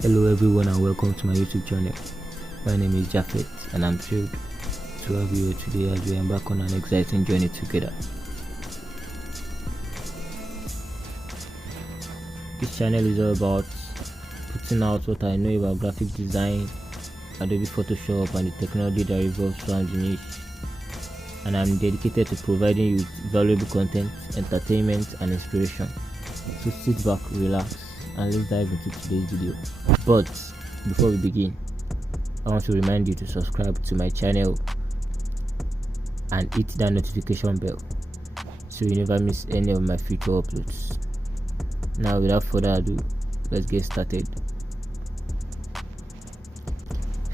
Hello everyone and welcome to my YouTube channel. My name is Japhet and I'm thrilled to have you here today as we embark on an exciting journey together. This channel is all about putting out what I know about graphic design, Adobe Photoshop and the technology that revolves around the niche. And I'm dedicated to providing you with valuable content, entertainment and inspiration. So sit back, relax and let's dive into today's video. But before we begin, I want to remind you to subscribe to my channel and hit that notification bell so you never miss any of my future uploads. Now without further ado, let's get started.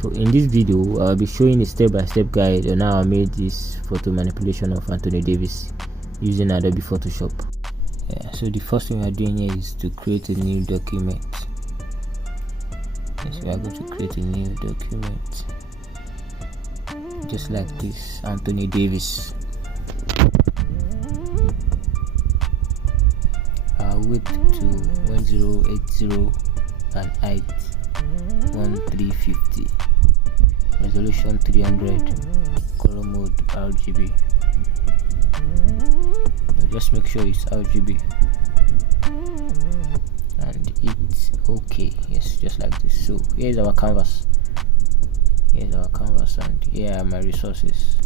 So in this video, I'll be showing a step-by-step guide on how I made this photo manipulation of Anthony Davis using Adobe Photoshop. So the first thing we are doing here is to create a new document. Yes, we are going to create a new document just like this, Anthony Davis. Width to 1080 and height 1350, resolution 300, color mode RGB. Now just make sure it's RGB and it's okay. Yes, just like this. So here's our canvas, and here are my resources: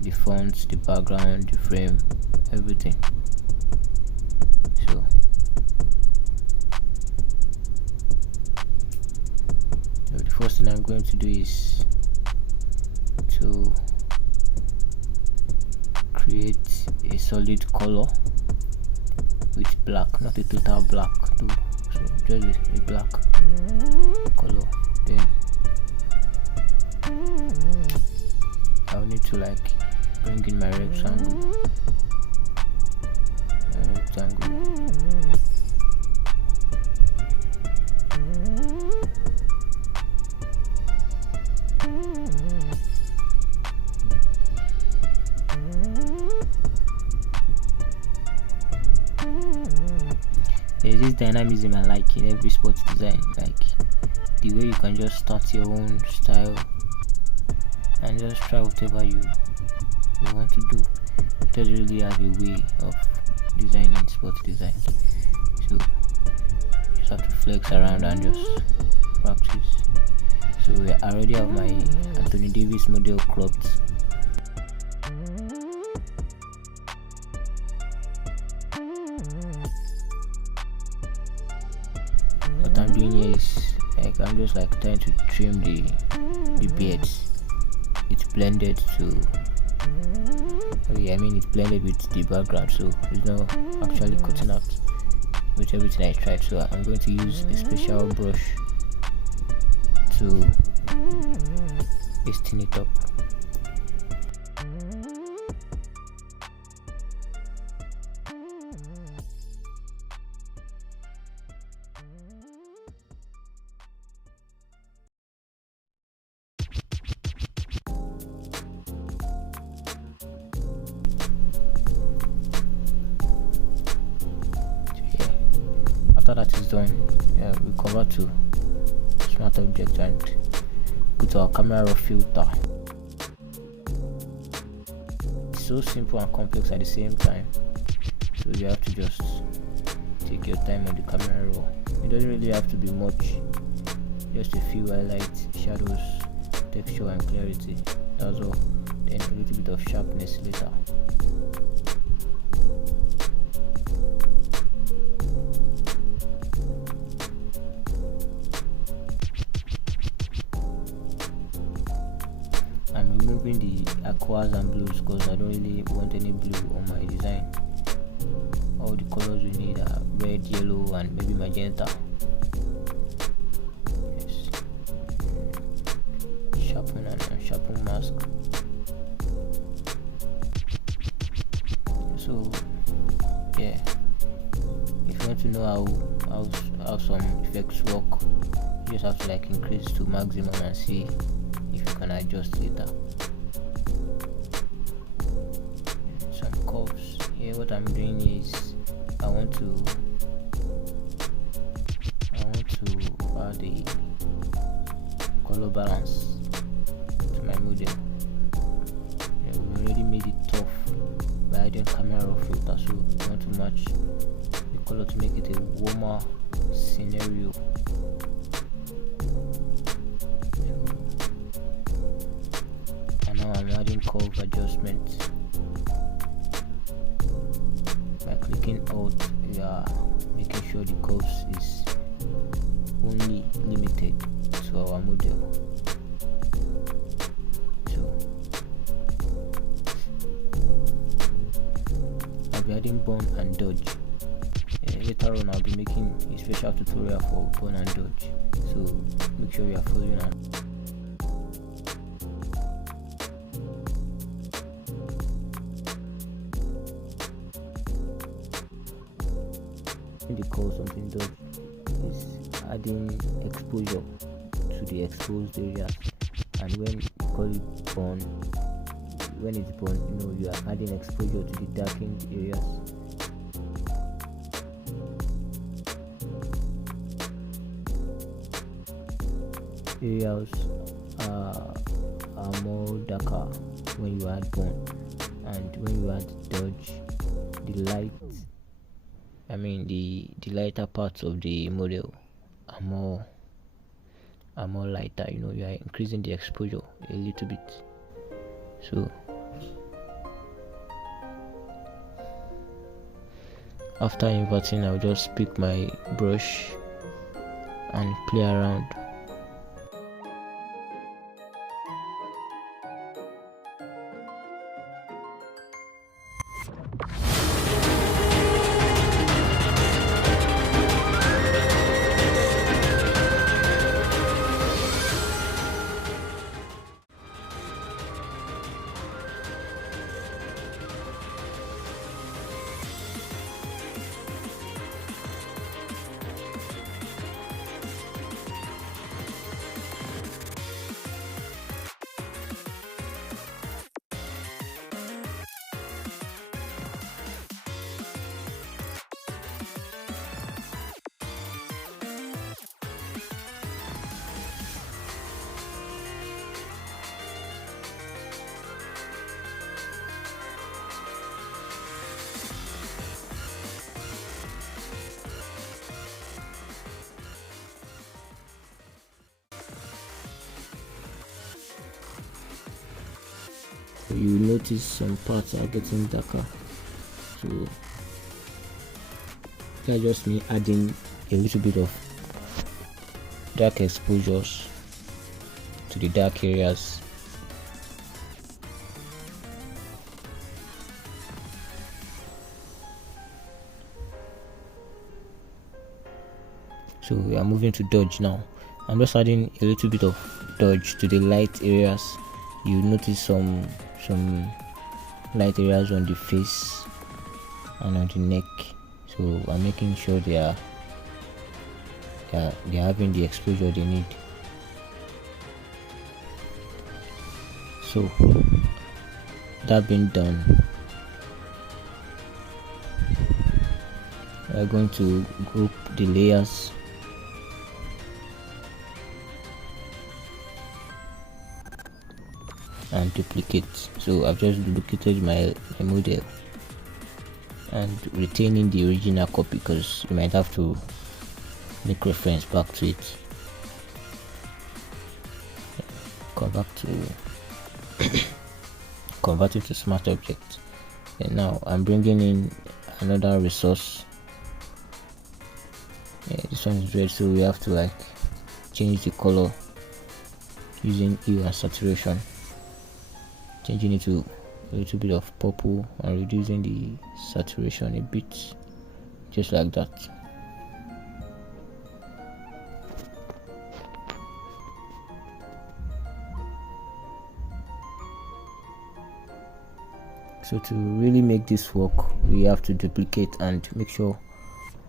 the fonts, the background, the frame, everything. So the first thing I'm going to do is to create a solid color with black, not a total black too, so just a black color. Then I'll need to bring in my rectangle. There's this dynamism I like in every sports design, like the way you can just start your own style and just try whatever you want to do. It doesn't really have a way of designing sports design, so you just have to flex around and just practice. So I already have my Anthony Davis model cropped. What I'm doing here is I'm just trying to trim the beards. It's blended to it's blended with the background, so it's not actually cutting out with everything I tried. So I'm going to use a special brush to hasten it up. After that is done, we convert to smart object and put our camera raw filter. It's so simple and complex at the same time, so you have to just take your time on the camera raw. It doesn't really have to be much, just a few highlights, shadows, texture and clarity, that's all. Then a little bit of sharpness later. I'm removing the aquas and blues because I don't really want any blue on my design. All the colors we need are red, yellow and maybe magenta. Yes. Sharpen and unsharpen mask. So yeah, if you want to know how some effects work, you just have to increase to maximum and see if you can adjust later. Some curves here. What I'm doing is I want to the color balance to my model. We already made it tough by adding camera raw filter, so we want to match the color to make it a warmer scenario. And now I'm adding curve adjustment. By clicking Alt, we are making sure the curves is only limited to our model. So I'll be adding burn and dodge. Later on I'll be making a special tutorial for burn and dodge, so make sure you are following on. The call something dodge is adding exposure to the exposed areas, and when you call it burn, when it's burn, you are adding exposure to the darkened areas. Areas are more darker when you add burn, and when you add dodge, the lighter parts of the model are more lighter. You are increasing the exposure a little bit. So after inverting, I'll just pick my brush and play around. You notice some parts are getting darker, so that's just me adding a little bit of dark exposures to the dark areas. So we are moving to dodge now. I'm just adding a little bit of dodge to the light areas. You notice some light areas on the face and on the neck, so I'm making sure they are having the exposure they need. So that being done, we're going to group the layers. And duplicate. So I've just duplicated my model and retaining the original copy, because you might have to make reference back to it. Convert it to smart object. And now I'm bringing in another resource. This one is red, so we have to change the color using hue and saturation, changing it to a little bit of purple and reducing the saturation a bit, just like that. So to really make this work, we have to duplicate and make sure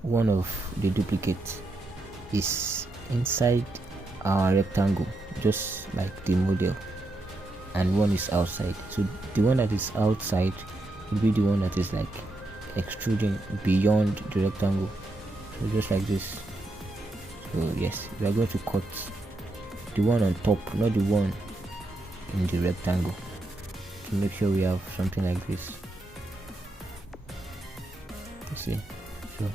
one of the duplicates is inside our rectangle, just like the model, and one is outside. So the one that is outside will be the one that is extruding beyond the rectangle. So just like this. So yes, we are going to cut the one on top, not the one in the rectangle, to make sure we have something like this. You see, so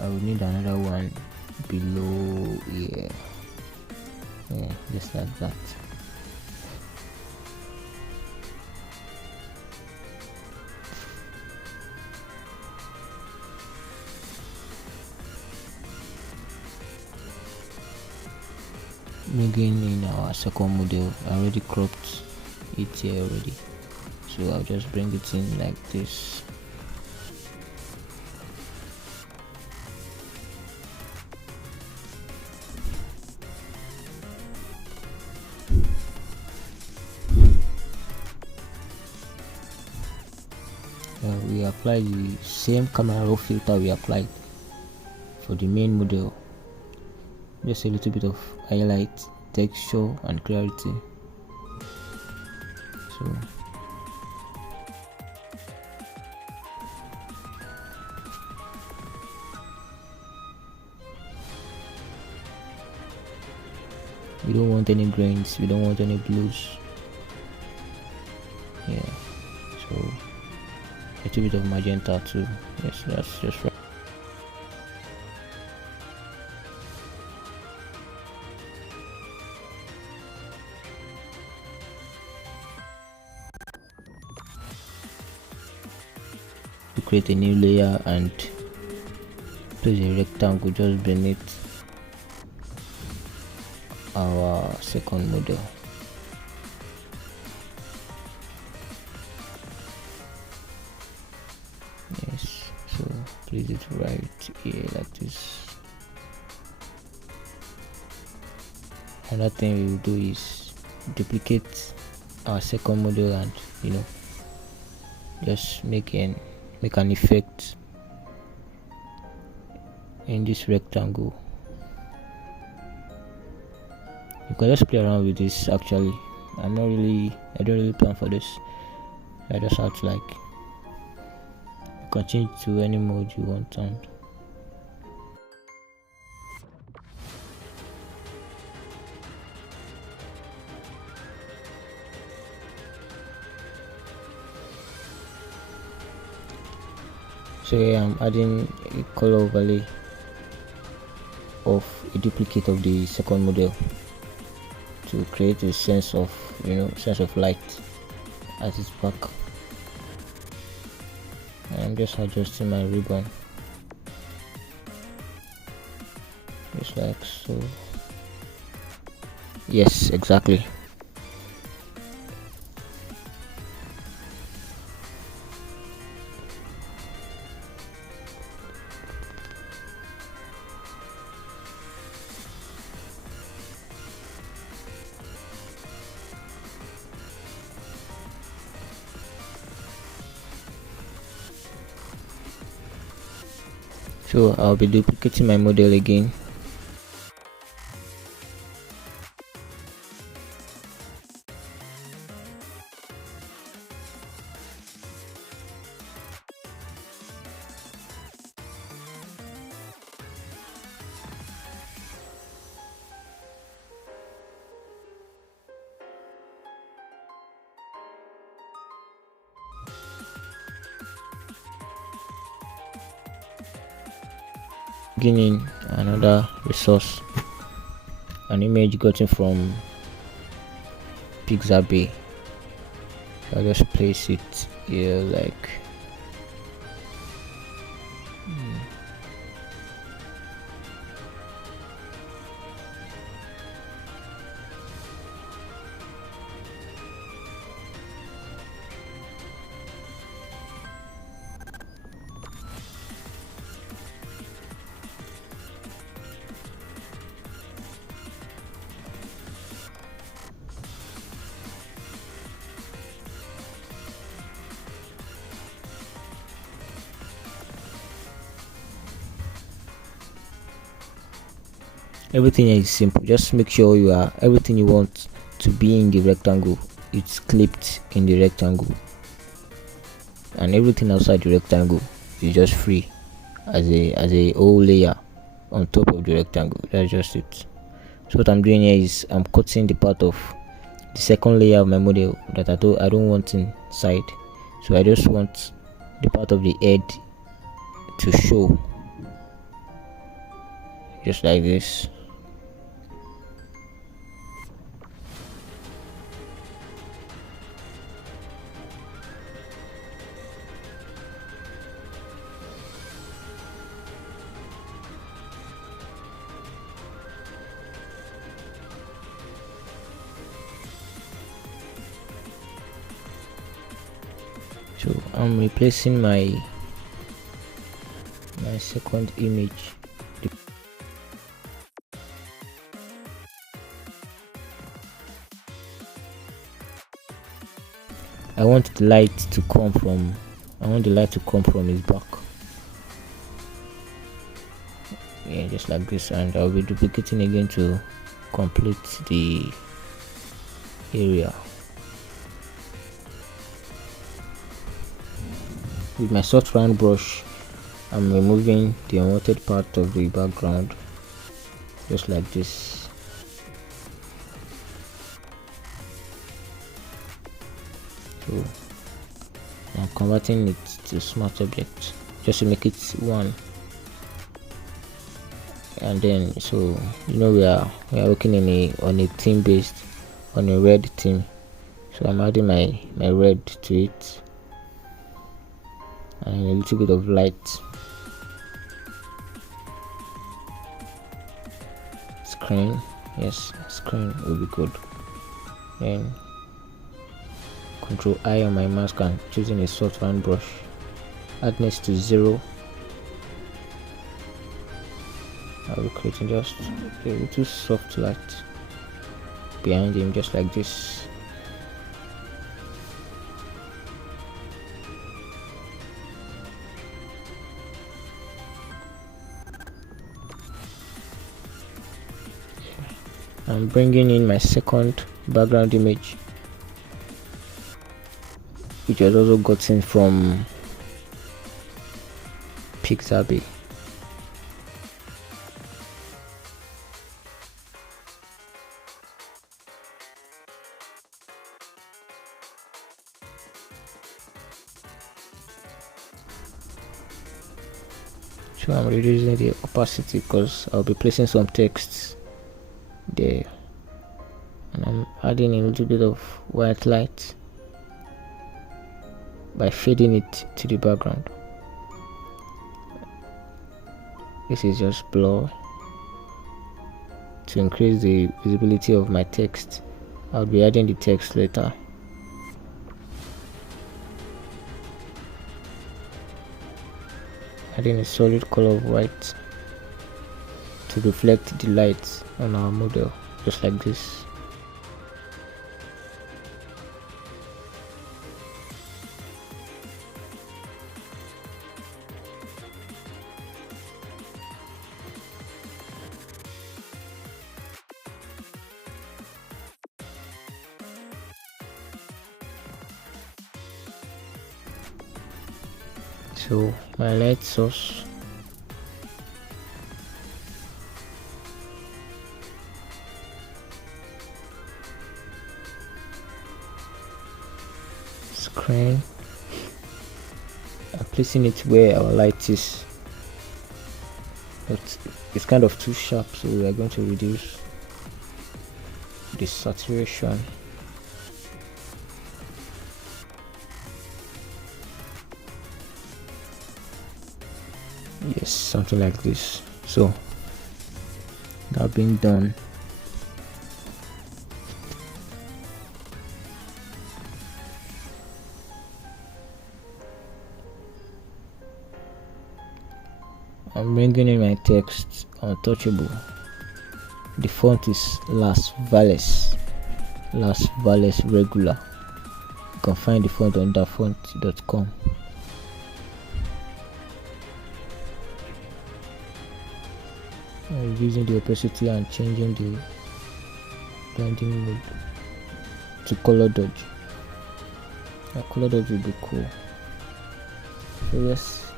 I will need another one below here. Yeah, just like that. Again, in our second model, I already cropped it here already, so I'll just bring it in like this. We apply the same camera raw filter we applied for the main model, just a little bit of highlight, texture and clarity. So we don't want any grains, we don't want any blues. Yeah, so a little bit of magenta too. Yes, that's just right. To create a new layer and place a rectangle just beneath our second model. Yes, so place it right here like this. Another thing we will do is duplicate our second model and just make an effect in this rectangle. You can just play around with this. Actually, I don't really plan for this. I just have to continue to any mode you want. And so here I'm adding a color overlay of a duplicate of the second model to create a sense of light at its back. I'm just adjusting my ribbon just like so. Yes, exactly. So I'll be duplicating my model again. Beginning another resource, an image gotten from Pixabay. I'll just place it here like everything is simple. Just make sure everything you want to be in the rectangle, it's clipped in the rectangle, and everything outside the rectangle is just free as a whole layer on top of the rectangle. That's just it. So what I'm doing here is I'm cutting the part of the second layer of my model that I don't want inside. So I just want the part of the head to show, just like this. So I'm replacing my second image. I want the light to come from his back. Yeah, just like this, and I'll be duplicating again to complete the area. With my soft round brush, I'm removing the unwanted part of the background, just like this. So I'm converting it to smart object just to make it one. And then, so we are working on a theme based on a red theme. So I'm adding my red to it and a little bit of light. Screen, yes, screen will be good. Then Control I on my mask and choosing a soft round brush. Hardness to 0. I'll be creating just a little soft light behind him, just like this. I'm bringing in my second background image, which was also gotten from Pixabay. So I'm reducing the opacity because I'll be placing some text there, and I'm adding a little bit of white light by fading it to the background. This is just blur to increase the visibility of my text. I'll be adding the text later. Adding a solid color of white to reflect the light on our model, just like this. So my light source, screen, I'm placing it where our light is, but it's kind of too sharp, so we are going to reduce the saturation. Yes, something like this. So that being done, I'm bringing in my text untouchable. The font is Las Valles regular. You can find the font on dafont.com. Reducing the opacity and changing the blending mode to color dodge. Color dodge will be cool. So yes,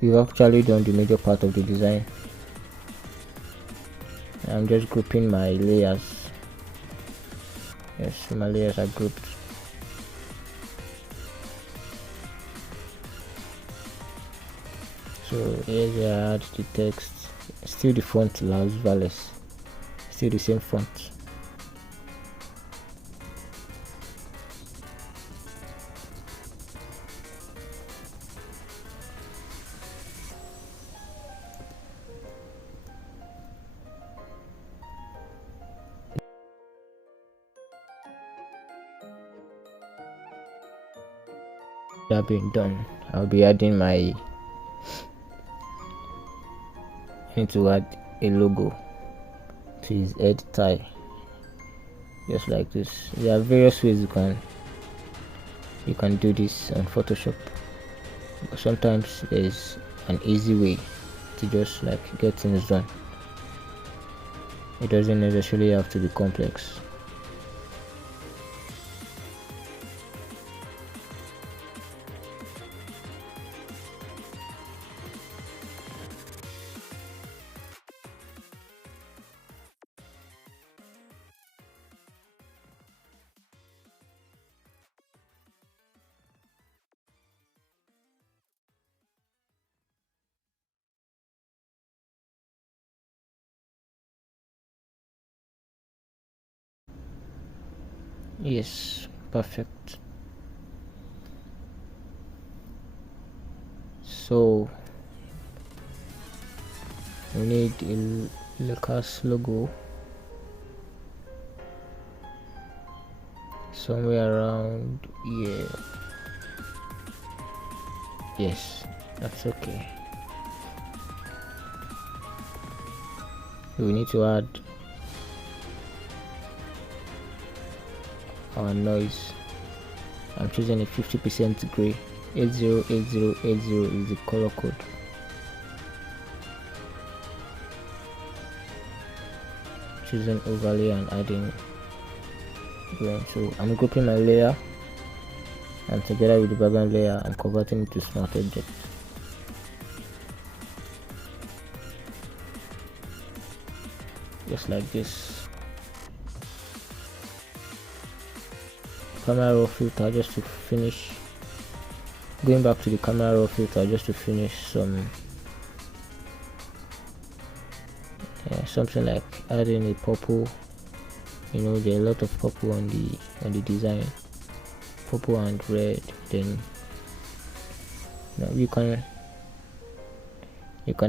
we've actually done the major part of the design. I'm just grouping my layers. Yes, my layers are grouped. So here I add the text. Still the font Las Valles. Still the same font. That being done, I'll be adding I need to add a logo to his head tie, just like this. There are various ways you can do this on Photoshop, but sometimes there's an easy way to just like get things done. It doesn't necessarily have to be complex. Yes, perfect. So we need a Lucas logo somewhere around here. Yes, that's okay. We need to add our noise. I'm choosing a 50% gray. 808080 is the color code. Choosing overlay and adding green. So I'm grouping my layer, and together with the background layer I'm converting it to smart object. Just like this. Camera raw filter just to finish. Going back to the camera raw filter just to finish some something like adding a purple. You know, there are a lot of purple on the design, purple and red. Then you can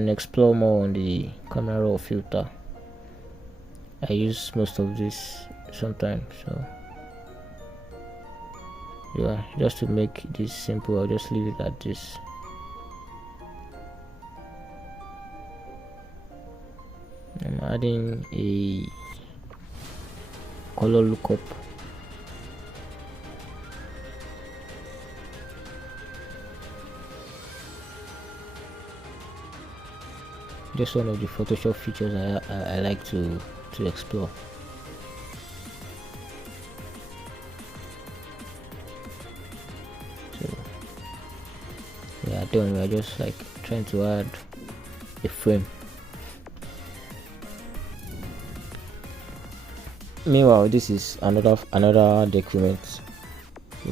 explore more on the camera raw filter. I use most of this sometimes, so yeah, just to make this simple I'll just leave it at this. I'm adding a color lookup. Just one of the Photoshop features I like to explore. So yeah, done. We're just like trying to add a frame. Meanwhile, this is another document. So,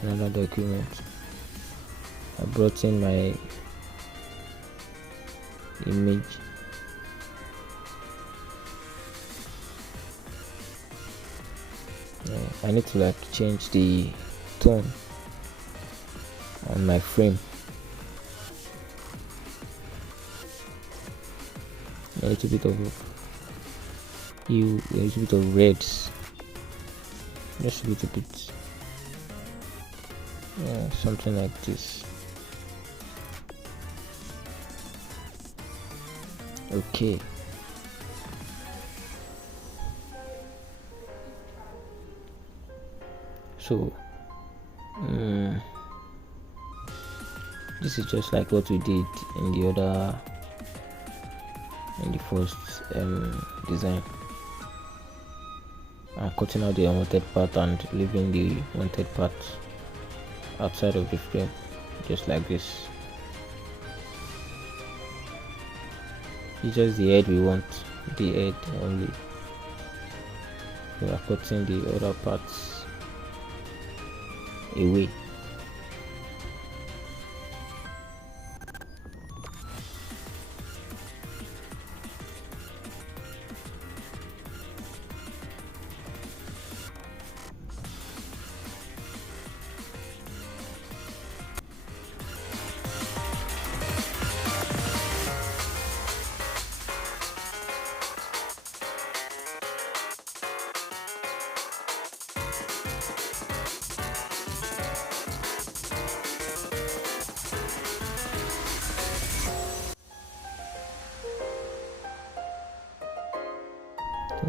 another document. I brought in my image. I need to like change the tone on my frame. A little bit of reds, just a little bit, something like this. Okay. So this is just like what we did in the first design. I'm cutting out the unwanted part and leaving the wanted part outside of the frame, just like this. It's just the head we want, the head only. We are cutting the other parts away.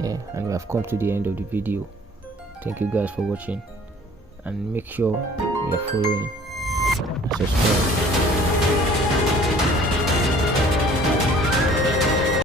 Yeah, and we have come to the end of the video. Thank you guys for watching, and make sure you are following and subscribe.